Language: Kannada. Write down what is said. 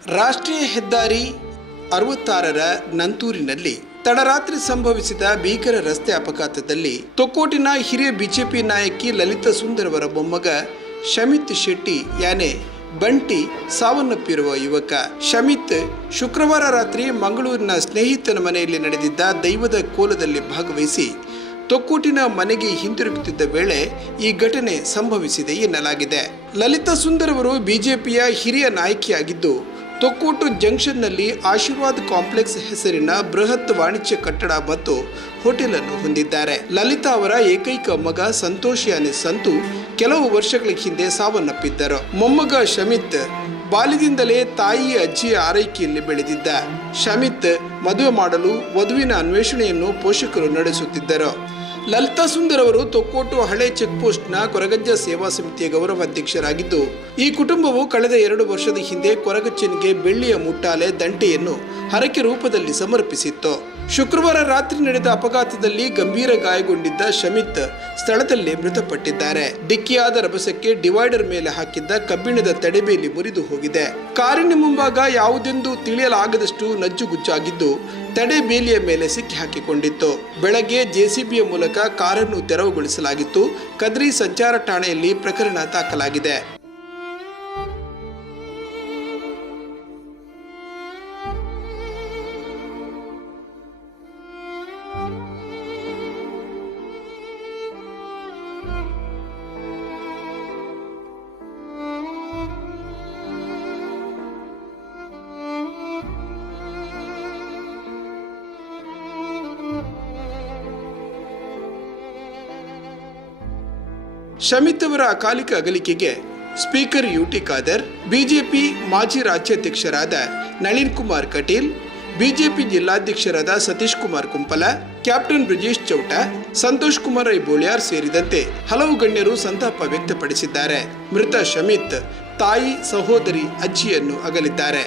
ರಾಷ್ಟ್ರೀಯ ಹೆದ್ದಾರಿ ಅರವತ್ತಾರರ ನಂತೂರಿನಲ್ಲಿ ತಡರಾತ್ರಿ ಸಂಭವಿಸಿದ ಭೀಕರ ರಸ್ತೆ ಅಪಘಾತದಲ್ಲಿ ತೊಕ್ಕೋಟಿನ ಹಿರಿಯ ಬಿಜೆಪಿ ನಾಯಕಿ ಲಲಿತಾ ಅವರ ಮೊಮ್ಮಗ ಶಮಿತ್ ಶೆಟ್ಟಿ, ಯಾನೆ ಬಂಟಿ ಸಾವನ್ನಪ್ಪಿರುವ ಯುವಕ. ಶಮಿತ್ ಶುಕ್ರವಾರ ರಾತ್ರಿ ಮಂಗಳೂರಿನ ಸ್ನೇಹಿತನ ಮನೆಯಲ್ಲಿ ನಡೆದಿದ್ದ ದೈವದ ಕೋಲದಲ್ಲಿ ಭಾಗವಹಿಸಿ ತೊಕ್ಕೋಟಿನ ಮನೆಗೆ ಹಿಂದಿರುಗುತ್ತಿದ್ದ ವೇಳೆ ಈ ಘಟನೆ ಸಂಭವಿಸಿದೆ ಎನ್ನಲಾಗಿದೆ. ಲಲಿತಾ ಸುಂದರ್ ಅವರು ಬಿಜೆಪಿಯ ಹಿರಿಯ ನಾಯಕಿಯಾಗಿದ್ದು ತೊಕ್ಕೋಟು ಜಂಕ್ಷನ್ನಲ್ಲಿ ಆಶೀರ್ವಾದ್ ಕಾಂಪ್ಲೆಕ್ಸ್ ಹೆಸರಿನ ಬೃಹತ್ ವಾಣಿಜ್ಯ ಕಟ್ಟಡ ಮತ್ತು ಹೋಟೆಲ್ ಅನ್ನು ಹೊಂದಿದ್ದಾರೆ. ಲಲಿತಾ ಅವರ ಏಕೈಕ ಮಗ ಸಂತೋಷ್ ಯಾನೆ ಸಂತು ಕೆಲವು ವರ್ಷಗಳ ಹಿಂದೆ ಸಾವನ್ನಪ್ಪಿದ್ದರು. ಮೊಮ್ಮಗ ಶಮಿತ್ ಬಾಲ್ಯದಿಂದಲೇ ತಾಯಿ ಅಜ್ಜಿಯ ಆರೈಕೆಯಲ್ಲಿ ಬೆಳೆದಿದ್ದ. ಶಮಿತ್ ಮದುವೆ ಮಾಡಲು ವಧುವಿನ ಅನ್ವೇಷಣೆಯನ್ನು ಪೋಷಕರು ನಡೆಸುತ್ತಿದ್ದರು. ಲಲಿತಾ ಸುಂದರ್ ಅವರು ತೊಕ್ಕೋಟು ಹಳೆ ಚೆಕ್ ಪೋಸ್ಟ್ನ ಕೊರಗಜ್ಜ ಸೇವಾ ಸಮಿತಿಯ ಗೌರವ ಅಧ್ಯಕ್ಷರಾಗಿದ್ದು, ಈ ಕುಟುಂಬವು ಕಳೆದ ಎರಡು ವರ್ಷದ ಹಿಂದೆ ಕೊರಗಜ್ಜನಿಗೆ ಬೆಳ್ಳಿಯ ಮುಟ್ಟಾಲೆ ದಂಟೆಯನ್ನು ಹರಕೆ ರೂಪದಲ್ಲಿ ಸಮರ್ಪಿಸಿತ್ತು. ಶುಕ್ರವಾರ ರಾತ್ರಿ ನಡೆದ ಅಪಘಾತದಲ್ಲಿ ಗಂಭೀರ ಗಾಯಗೊಂಡಿದ್ದ ಶಮಿತ್ ಸ್ಥಳದಲ್ಲೇ ಮೃತಪಟ್ಟಿದ್ದಾರೆ. ಡಿಕ್ಕಿಯಾದ ರಭಸಕ್ಕೆ ಡಿವೈಡರ್ ಮೇಲೆ ಹಾಕಿದ್ದ ಕಬ್ಬಿಣದ ತಡೆಬೇಲಿ ಮುರಿದು ಹೋಗಿದೆ. ಕಾರಿನ ಮುಂಭಾಗ ಯಾವುದೆಂದು ತಿಳಿಯಲಾಗದಷ್ಟು ನಜ್ಜುಗುಜ್ಜಾಗಿದ್ದು ತಡೆ ಬೇಲಿಯ ಮೇಲೆ ಸಿಕ್ಕಿ ಹಾಕಿಕೊಂಡಿತ್ತು. ಬೆಳಗ್ಗೆ ಜೆಸಿಬಿಯ ಮೂಲಕ ಕಾರನ್ನು ತೆರವುಗೊಳಿಸಲಾಗಿತ್ತು. ಕದ್ರಿ ಸಂಚಾರ ಠಾಣೆಯಲ್ಲಿ ಪ್ರಕರಣ ದಾಖಲಾಗಿದೆ. ಶಮಿತ್ ಅವರ ಅಕಾಲಿಕ ಅಗಲಿಕೆಗೆ speaker U T Khader, BJP ಮಾಜಿ ರಾಜ್ಯಾಧ್ಯಕ್ಷರಾದ ನಳಿನ್ ಕುಮಾರ್ ಕಟೀಲ್, ಬಿಜೆಪಿ ಜಿಲ್ಲಾಧ್ಯಕ್ಷರಾದ ಸತೀಶ್ ಕುಮಾರ್ ಕುಂಪಲ, ಕ್ಯಾಪ್ಟನ್ ಬ್ರಿಜೇಶ್ ಚೌಟ, ಸಂತೋಷ್ ಕುಮಾರ್ ಐಬೋಳಿಯಾರ್ ಸೇರಿದಂತೆ ಹಲವು ಗಣ್ಯರು ಸಂತಾಪ ವ್ಯಕ್ತಪಡಿಸಿದ್ದಾರೆ. ಮೃತ ಶಮಿತ್ ತಾಯಿ, ಸಹೋದರಿ, ಅಜ್ಜಿಯನ್ನು ಅಗಲಿದ್ದಾರೆ.